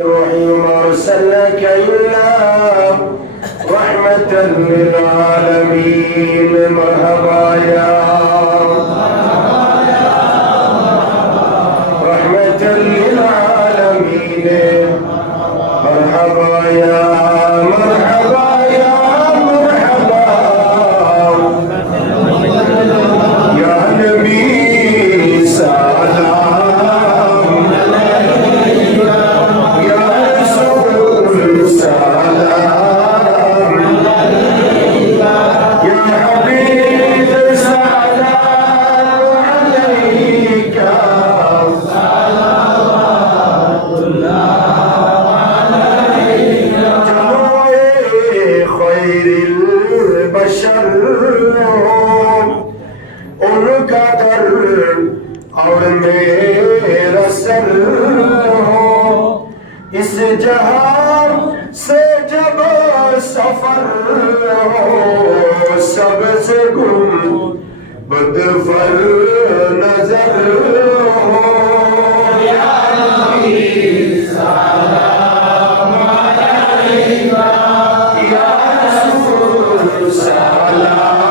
الرحيم أرسلناك إلا رحمة للعالمين مرحبا يا رحمة للعالمين مرحبا يا مرحبا يا مرحبا يا نبي سلام يا رسول سلام يا حبيب سلام عليك صلوات الله عليك خير البشر उनका दर और मेरा सर हो इस जहां से जब सफर हो सबसे गुम बदफर नजर हो या नबी सलाम अलैका या रसूल सलाम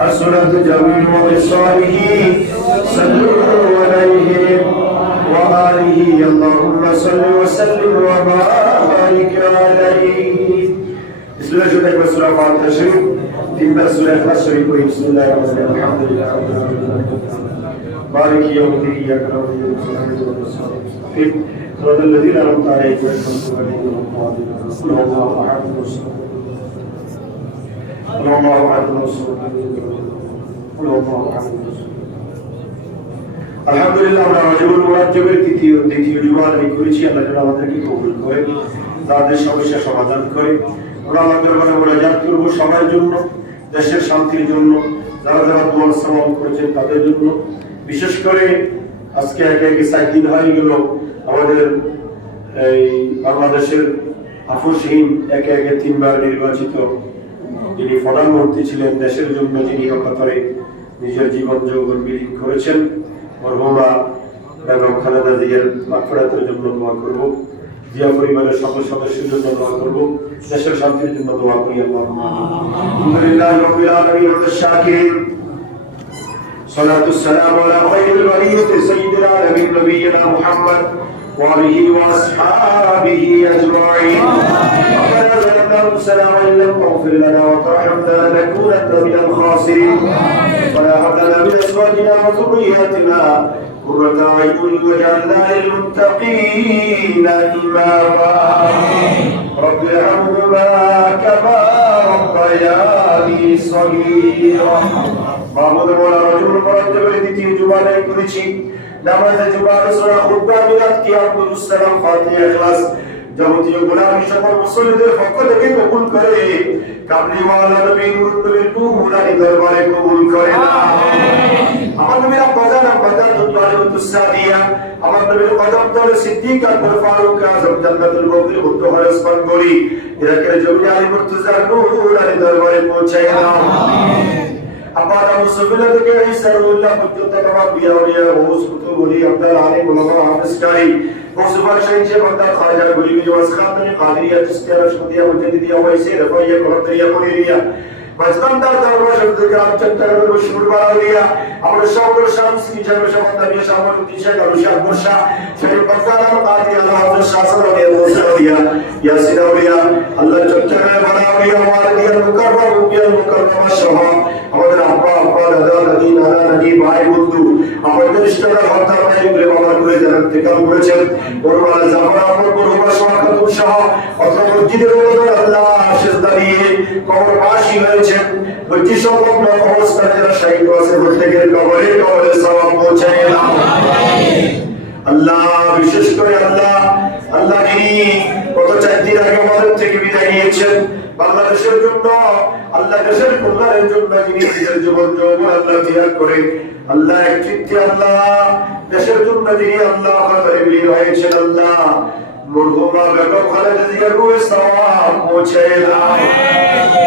حسنت جميع وصاله صلوا عليه وآله اللهم صل وسلم وبارك عليه بسم الله شو تكبر سورة فاتحة شريف تبدأ سورة إخلاص شريف بسم الله الرحمن الرحيم الحمد لله بارك يوم الدين إياك نعبد وإياك نستعين صراط الذين أنعمت عليهم غير المغضوب عليهم ولا الضالين اللهم أحد الله أحد আলহামদুলিল্লাহ আমরা রজবুল মুরাজ্জবের দ্বিতীয় জুমা আদায় করেছি। আল্লাহ তাআলা আমাদেরকে কবুল করে তাদের সমস্যা সমাধান করে আমরা আল্লাহর দরবারে মুনাজাত করব সবার জন্য, দেশের শান্তির জন্য, যারা যারা দোয়া সওয়াল করেছেন তাদের জন্য। বিশেষ করে আজকে একে 4 দিন হয়ে গেল আমাদের এই বাংলাদেশের আফুসহীন একে 3বার নির্বাচিত যিনি প্রধানমন্ত্রী ছিলেন, দেশের জন্য যিনি অকাতরে নিজের জীবন যৌবন বিলীন করেছেন, মরহুমা বেগম খালেদা জিয়ার মাগফিরাতের জন্য দোয়া করব, জিয়া পরিবারের সকল সদস্যের জন্য দোয়া করব, দেশের শান্তির জন্য দোয়া করি। আলহামদুলিল্লাহ রাব্বিল আলামিন আশ-শাকিরিন সালাতুস সালামু আলা খায়রিল বারিয়াতি সাইয়্যিদিল আলামিন নবিয়িনা মুহাম্মদ ওয়া আলিহি ওয়া আসহাবিহি আজমাইন। سلام إن لم تغفر لنا وترحمنا لنكونن من الخاسرين ولا هب لنا من أزواجنا وذرياتنا قرة أعين واجعلنا للمتقين إماما رب ارحمهما كما ربياني صغيرا محمد مولا رجل مرتب জুমা আদায় করেছি নামাজে জুমা সূরা খুতবা মিলাদ কিয়ামুস সালাম ফাতিহা ইখলাস যাবতীয় গোলামি সকল মুসল্লিদের পক্ষ থেকে কবুল করে কামলিওয়ালা নবী নূরানি দরবারে কবুল করে আমার নবীর বাজার দুনিয়াতুস সাদিয়া আমার নবীর কদম তলে সিদ্দিক আকবর ফারুক আযম জান্নাতুল বকরি মুত্তাহা আসমান গরি ইরাকের জমিনে আলী মুর্তজা নূরানি দরবারে পৌঁছায় দাও আপাদা মুসবিলা থেকে ঈসাউল্লাহ পর্যন্ত तमाम বিয়াউলিয়া ওস কুতুবুলি আব্দুল আলী উলামা হাফিজকারী মুসফা শাইখে বান্দা খাজা গলি মিওয়াজ খাতুন কাদিরিয়া চিশতিয়া নকশবন্দিয়া মুজাদ্দিদিয়া ওয়াইসি রফাইয়া কলমদারিয়া মুনিরিয়া বাজকান্দার দরবার শব্দ के आप चक्कर में मशहूर बावलिया हमारे शौक शाम्स की जब शब्द नबी शामल दिशा करुशा मुर्शा फिर बंदाना कादी अल्लाह हजरत शासन और मुसलिया यासीन औलिया अल्लाह चक्कर में बावलिया हमारे दिया मुकर्रमा शहा আমাদের আব্বা দাদা দাদি নানা নানি ভাই বন্ধু আমাদের রিশতেদার হত্যার ভাই বলে বাবা করে যারা ইন্তেকাল করেছেন বড়ওয়ালা জাফর আহমদ বড়বা সোহাখাতুন শাহ অথবা মসজিদের মধ্যে আল্লাহ সিজদা দিয়ে কবরবাসী হয়েছেন বৃত্তি সংলগ্ন কবরস্থানে যারা শহীদ আছে প্রত্যেকের কবরে সওয়াব পৌঁছায় দাও আল্লাহ বিশেষ করে আল্লাহ যিনি কত 4 দিন আগে আমাদের থেকে বিদায় নিয়েছেন বাংলাদেশের জন্য আল্লাহ দেশের কল্যাণের জন্য যিনি নিজের জীবন যৌবন আল্লাহ ত্যাগ করে আল্লাহ একচিত্তে আল্লাহ দেশের জন্য যিনি আল্লাহ কাতারে বিলীন হয়েছেন আল্লাহ মরহুমা বেগম খালেদা জিয়ার রূহে সওয়াব পৌঁছায় দাও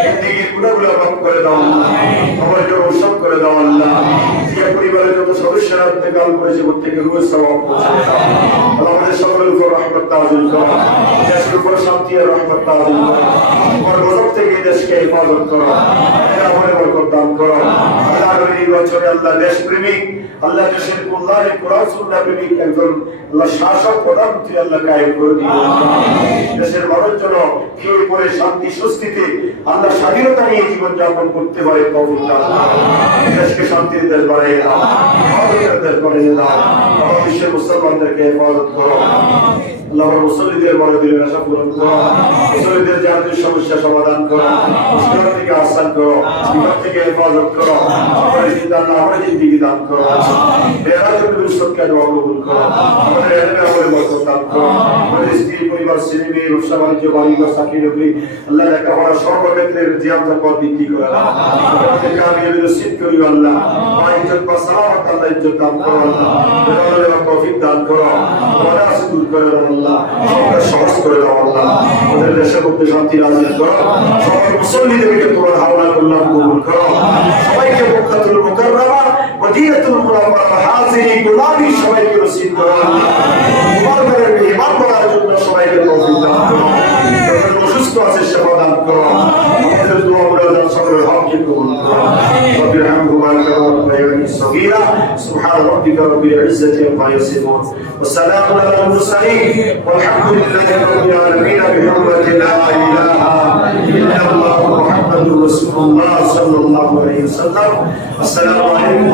জিন্দেগির গুনাহগুলো মাফ করে দাও আমার জন্য উৎসব করে দাও আল্লাহ জিয়া পরিবারের যত সদস্যরা ইন্তেকাল করেছে প্রত্যেকের রূহে সওয়াব পৌঁছায় দাও আমাদের সকলের উপর রহমত নাযিল করো দেশের উপর শান্তি আর রহমত নাযিল করো তোমার গজব থেকে দেশকে হেফাজত করো আমাদের বরকত দান করো আল্লাহর এই বছরে আল্লাহ দেশপ্রেমিক আল্লাহ দেশের কল্যাণে কোরআন সুন্নাহ প্রেমিক একজন আল্লাহ শাসক প্রধানমন্ত্রী আল্লাহ কায়েম করে দিও দেশের মানুষ যেন খেয়ে পরে শান্তি স্বস্তিতে আল্লাহ স্বাধীনতা নিয়ে জীবন যাপন করতে পারে তৌফিক দান দেশকে শান্তির দেশ বানিয়ে দাও আমাদের দেশ বানিয়ে দাও আমাদের বিশ্বের মুসলমানদেরকে হেফাজত করো আল্লাহর মুসল্লিদের মরদিনের আশা পূরণ করো মুসল্লিদের জাতীয় সমস্যা সমাধান করো মুশকিল থেকে আসান করো বিপদ থেকে হেফাজত করো আমাদের জিন্দাল্লাহ আমাদের জিন্দেগি দান করো বেরাজের বিশ্বকে দোয়া কবুল করো আমাদের এলেমে আমাদের বরকত দান করো আমাদের স্ত্রী পরিবার ছেলে মেয়ে ব্যবসা বাণিজ্য বাড়িঘর চাকরি নকরি আল্লাহ লেখাপড়া সর্বক্ষেত্রে জিয়ামত পথ বৃদ্ধি করে দাও আমাদের কামিয়াবি নসিব করিও আল্লাহ ইজ্জত বা সালামত আল্লাহ ইজ্জত দান করো আল্লাহ বেরাজের তৌফিক দান করো আমাদের আসে দূর করে দাও আল্লাহ সবটা সহজ করে দাও আল্লাহ আমাদের দেশের মধ্যে শান্তি নাযিল করো সকল মুসল্লিদেরকে তোমার হাওলা কল্যাণ কবুল করো সবাইকে মক্কাতুল মুকাররমা মদিনাতুল মুনাওয়ারা হাজিরি গোলামি সবাইকে নসিব করো তোমার ঘরে মেহমান করার জন্য সবাইকে তৌফিক দান করো যারা অসুস্থ আছে সেবা দান করো আমাদের দোয়া মুরাদ সকলের হককে কবুল করো রব্বিরহামহুমা কামা রাব্বায়ানি সগীরা সুবহান রাব্বিকা রাব্বিল ইজ্জাতি আম্মা ইয়াসিফুন ওয়া সালামুন আলাল মুরসালিন walhamdulillahi rabbil alamin bihurmati la ilaha illallah muhammadur rasulullah sallallahu alaihi wasallam assalamu alaikum